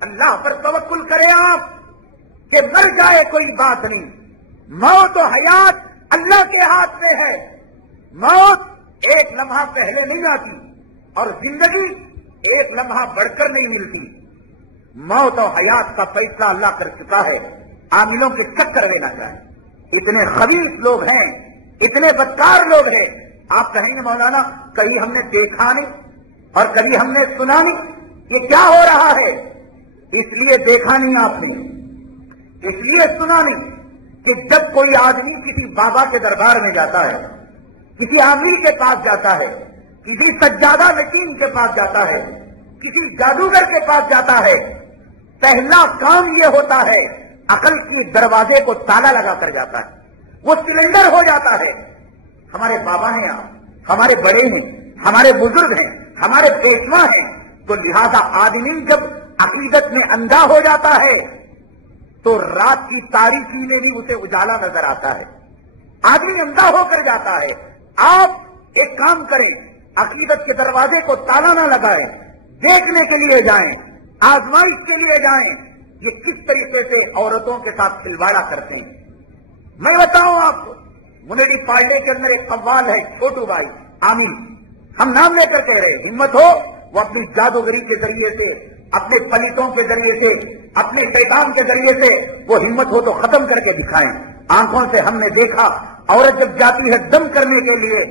اللہ پر توکل کریں آپ کہ مر جائے کوئی بات نہیں، موت و حیات اللہ کے ہاتھ میں ہے۔ موت ایک لمحہ پہلے نہیں آتی اور زندگی ایک لمحہ بڑھ کر نہیں ملتی۔ موت و حیات کا فیصلہ اللہ کر چکا ہے، عاملوں کے چکر میں نہ جائیں۔ اتنے خبیث لوگ ہیں، اتنے بدکار لوگ ہیں، آپ کہیں گے مولانا کبھی ہم نے دیکھا نہیں اور کبھی ہم نے سنا نہیں، یہ کیا ہو رہا ہے؟ اس لیے دیکھا نہیں آپ نے، اس لیے سنا نہیں کہ جب کوئی آدمی کسی بابا کے دربار میں جاتا ہے، کسی عامل کے پاس جاتا ہے، کسی سجادہ نشین کے پاس جاتا ہے، کسی جادوگر کے پاس جاتا ہے، پہلا کام یہ ہوتا ہے عقل کی دروازے کو تالا لگا کر جاتا ہے، وہ سلنڈر ہو جاتا ہے۔ ہمارے بابا ہیں آپ، ہمارے بڑے ہیں، ہمارے بزرگ ہیں، ہمارے پیشوا ہیں، تو لہذا آدمی جب عقیدت میں اندھا ہو جاتا ہے تو رات کی تاریکی میں بھی اسے اجالا نظر آتا ہے، آدمی اندھا ہو کر جاتا ہے۔ آپ ایک کام کریں، عقیدت کے دروازے کو تالا نہ لگائیں، دیکھنے کے لیے جائیں، آزمائش کے لیے جائیں یہ کس طریقے سے عورتوں کے ساتھ کھلواڑا کرتے ہیں۔ میں بتاؤں آپ کو، منڈی پارلے کے اندر ایک قوال ہے چھوٹو بھائی عامل، ہم نام لے کر کہہ رہے ہیں، ہمت ہو وہ اپنی جادوگری کے ذریعے سے، اپنے پلیتوں کے ذریعے سے، اپنے شیطان کے ذریعے سے وہ ہمت ہو تو ختم کر کے دکھائیں۔ آنکھوں سے ہم نے دیکھا عورت جب جاتی ہے دم کرنے کے لیے،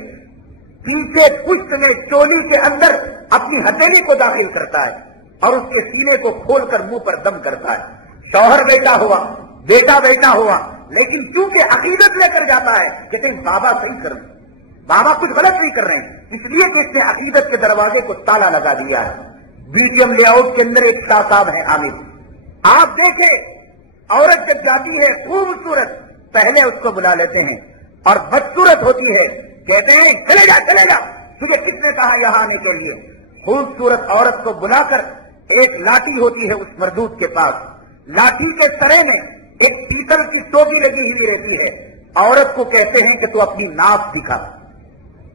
پیچھے پشت میں چولی کے اندر اپنی ہتھیلی کو داخل کرتا ہے اور اس کے سینے کو کھول کر منہ پر دم کرتا ہے۔ شوہر بیٹا ہوا، بیٹا بیٹا ہوا، لیکن چونکہ عقیدت لے کر جاتا ہے کہ کہیں بابا صحیح کر، بابا کچھ غلط نہیں کر رہے ہیں، اس لیے کہ اس نے عقیدت کے دروازے کو تالا لگا دیا ہے۔ BTM لے آؤٹ کے اندر ایک شاہ صاحب ہیں عامر، آپ دیکھیں عورت جب جاتی ہے خوبصورت، پہلے اس کو بلا لیتے ہیں، اور بدصورت ہوتی ہے کہتے ہیں چلے جا چلے جا، تجھے کس نے کہا یہاں آنے کے لیے؟ خوبصورت عورت کو بلا کر ایک لاٹھی ہوتی ہے اس مردود کے پاس، لاٹھی کے سرے میں ایک پیتل کی ٹوپی لگی ہوئی رہتی ہے، عورت کو کہتے ہیں کہ تو اپنی ناف دکھا،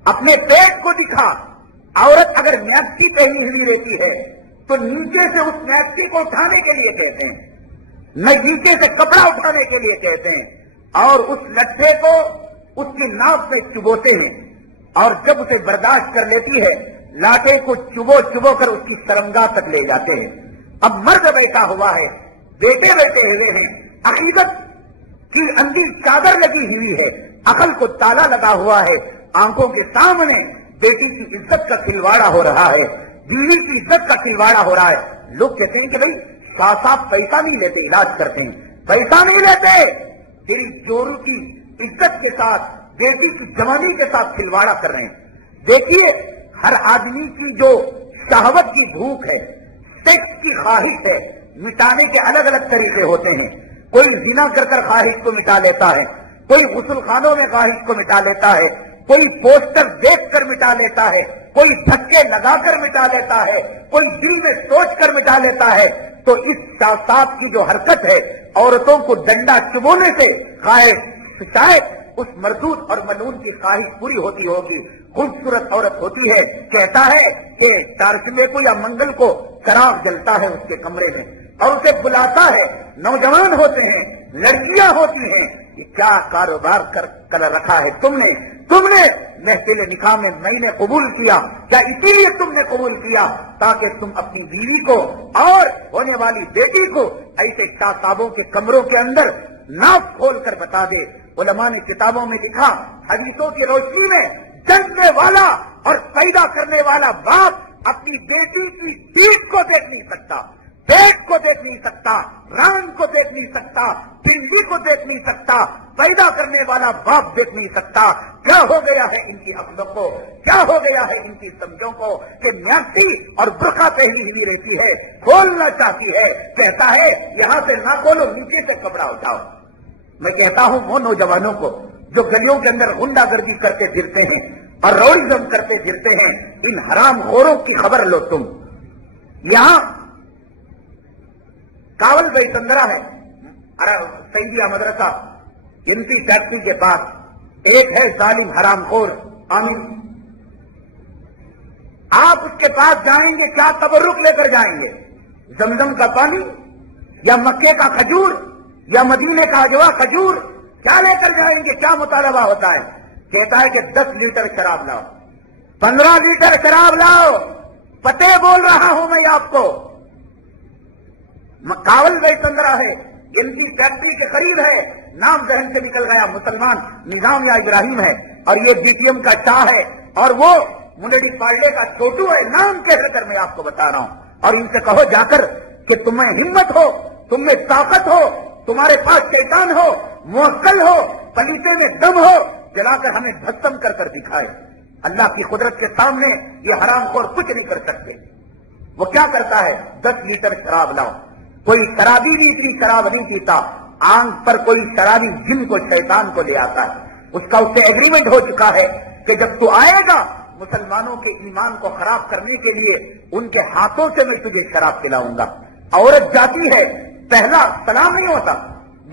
اپنے پیٹ کو دکھا۔ عورت اگر میکسی پہنی ہوئی رہتی ہے تو نیچے سے اس میکسی کو اٹھانے کے لیے کہتے ہیں، نہ نیچے سے کپڑا اٹھانے کے لیے کہتے ہیں، اور اس لٹھے کو اس کی ناف میں چبوتے ہیں، اور جب اسے برداشت کر لیتی ہے لاٹھے کو چبو چبو کر اس کی سرنگاہ تک لے جاتے ہیں۔ اب مرد بیٹھا ہوا ہے، بیٹے بیٹھے ہوئے ہیں، عقیدت کی اندھی چادر لگی ہوئی ہے، عقل کو تالا لگا ہوا ہے، آنکھوں کے سامنے بیٹی کی عزت کا کھلواڑا ہو رہا ہے، بیوی کی عزت کا کھلواڑا ہو رہا ہے۔ لوگ کہتے ہیں کہ بھائی شاہ صاحب پیسہ نہیں لیتے، علاج کرتے ہیں، پیسہ نہیں لیتے، تیری جورو کی عزت کے ساتھ، بیٹی کی جوانی کے ساتھ کھلواڑا کر رہے ہیں۔ دیکھیے ہر آدمی کی جو شہوت کی بھوک ہے، سیکس کی خواہش ہے، مٹانے کے الگ الگ طریقے ہوتے ہیں۔ کوئی زنا کر کر خواہش کو مٹا لیتا ہے، کوئی غسل خانوں میں خواہش کو مٹا لیتا ہے، کوئی پوسٹر دیکھ کر مٹا لیتا ہے، کوئی دھکے لگا کر مٹا لیتا ہے، کوئی دل میں سوچ کر مٹا لیتا ہے۔ تو اس شاہ صاحب کی جو حرکت ہے عورتوں کو ڈنڈا چبونے سے خواہش، شاید اس مردود اور ملعون کی خواہش پوری ہوتی ہوگی۔ خوبصورت عورت ہوتی ہے، کہتا ہے کہ چارچمے کو یا منگل کو چراغ جلتا ہے اس کے کمرے میں اور اسے بلاتا ہے، نوجوان ہوتے ہیں، لڑکیاں ہوتی ہیں، یہ کیا کاروبار کر رکھا ہے تم نے محفل نکاح میں میں نے قبول کیا، کیا اسی لیے تم نے قبول کیا تاکہ تم اپنی بیوی کو اور ہونے والی بیٹی کو ایسے شاہ صاحبوں کے کمروں کے اندر ناف کھول کر بتا دے۔ علماء نے کتابوں میں لکھا، حدیثوں کی روشنی میں جننے والا اور پیدا کرنے والا باپ اپنی بیٹی کی پیٹھ کو دیکھ نہیں سکتا، پیٹ کو دیکھ نہیں سکتا، ران کو دیکھ نہیں سکتا، پنڈی کو دیکھ نہیں سکتا، پیدا کرنے والا باپ دیکھ نہیں سکتا۔ کیا ہو گیا ہے ان کی عقلوں کو، کیا ہو گیا ہے ان کی سمجھوں کو کہ میاسی اور برقع پہنی ہوئی رہتی ہے، کھولنا چاہتی ہے، کہتا ہے یہاں سے نہ کھولو، نیچے سے کپڑا اٹھاؤ۔ میں کہتا ہوں وہ نوجوانوں کو جو گلیوں کے اندر غنڈہ گردی کرتے پھرتے ہیں اور روڈزم کرتے پھرتے ہیں، ان حرام خوروں کی خبر لو تم۔ یہاں کاول بھائی تندرا ہے، سعیدیہ مدرسہ، ان کی فیکٹری کے پاس ایک ہے ظالم حرام خور عامر، آپ اس کے پاس جائیں گے کیا تبرک لے کر جائیں گے؟ زمزم کا پانی یا مکے کا کھجور یا مدینے کا اجوا کھجور کیا لے کر جائیں گے؟ کیا مطالبہ ہوتا ہے؟ کہتا ہے کہ 10 لیٹر شراب لاؤ، 15 لیٹر شراب لاؤ، پتے بول رہا ہوں میں آپ کو۔ کاول بھائی تندرا ہے، ان کی فیکٹری کے قریب ہے، نام ذہن سے نکل گیا، مسلمان نظام یا ابراہیم ہے، اور یہ بی ٹی ایم کا شاہ ہے، اور وہ منڈی پارلے کا چھوٹو ہے، نام کہہ کر میں آپ کو بتا رہا ہوں۔ اور ان سے کہو جا کر کہ تمہیں ہمت ہو، تم میں طاقت ہو، تمہارے پاس شیطان ہو، موکل ہو، پلیتے میں دم ہو، جلا کر ہمیں بھسم کر کر دکھائے۔ اللہ کی قدرت کے سامنے یہ حرام خور کچھ نہیں کر سکتے۔ وہ کیا کرتا ہے؟ 10 لیٹر شراب لاؤ۔ کوئی شرابی بھی اتنی شراب نہیں پیتا، آنکھ پر کوئی شرابی جن کو شیطان کو لے آتا ہے، اس کا اس سے ایگریمنٹ ہو چکا ہے کہ جب تو آئے گا مسلمانوں کے ایمان کو خراب کرنے کے لیے ان کے ہاتھوں سے میں تجھے شراب پلاؤں گا۔ عورت جاتی ہے، پہلا سلام نہیں ہوتا،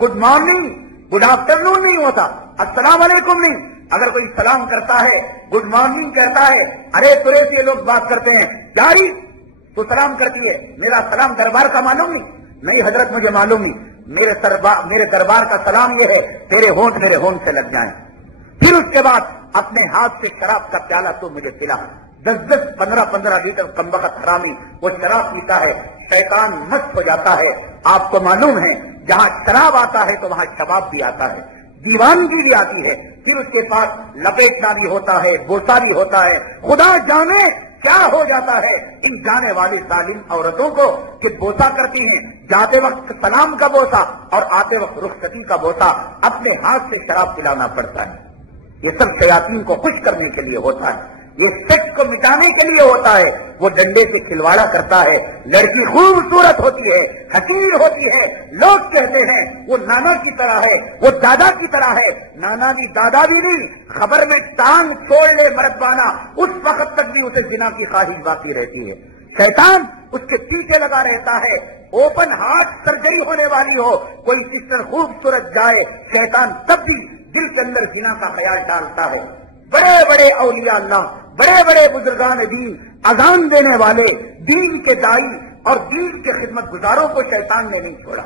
گڈ مارننگ گڈ آفٹر نون نہیں ہوتا، السلام علیکم نہیں۔ اگر کوئی سلام کرتا ہے، گڈ مارننگ کہتا ہے، ارے ترے سے یہ لوگ بات کرتے ہیں، جاری تو سلام کرتی ہے، میرا سلام دربار کا معلوم نہیں حضرت مجھے معلوم نہیں، میرے دربار کا سلام یہ ہے تیرے ہونٹ میرے ہونٹ سے لگ جائیں۔ پھر اس کے بعد اپنے ہاتھ سے شراب کا پیالہ تو مجھے پلا۔ 10 15 لیٹر کمبخت حرامی وہ شراب پیتا ہے، شیطان مست ہو جاتا ہے۔ آپ کو معلوم ہے جہاں شراب آتا ہے تو وہاں شباب بھی آتا ہے، دیوانگی بھی آتی ہے، پھر اس کے پاس لپیٹنا بھی ہوتا ہے، بوسا بھی ہوتا ہے۔ خدا جانے کیا ہو جاتا ہے ان جانے والی ظالم عورتوں کو کہ بوسا کرتی ہیں، جاتے وقت سلام کا بوسا اور آتے وقت رخصتی کا بوسا، اپنے ہاتھ سے شراب پلانا پڑتا ہے۔ یہ سب شیاطین کو خوش کرنے کے لیے ہوتا ہے، یہ سیکس کو مٹانے کے لیے ہوتا ہے۔ وہ ڈنڈے سے کھلواڑا کرتا ہے، لڑکی خوبصورت ہوتی ہے، حسین ہوتی ہے، لوگ کہتے ہیں وہ نانا کی طرح ہے، وہ دادا کی طرح ہے۔ نانا بھی دادا بھی نہیں، خبر میں ٹانگ چھوڑ لے مرد، اس وقت تک بھی اسے زنا کی خواہش باقی رہتی ہے۔ شیطان اس کے پیچھے لگا رہتا ہے، اوپن ہارٹ سرجری ہونے والی ہو، کوئی سسٹر خوبصورت جائے، شیطان تب بھی دل کے اندر زنا کا خیال ڈالتا ہے۔ بڑے بڑے اولیاء اللہ، بڑے بڑے بزرگان دین، اذان دینے والے، دین کے دائی اور دین کے خدمت گزاروں کو شیطان نے نہیں چھوڑا۔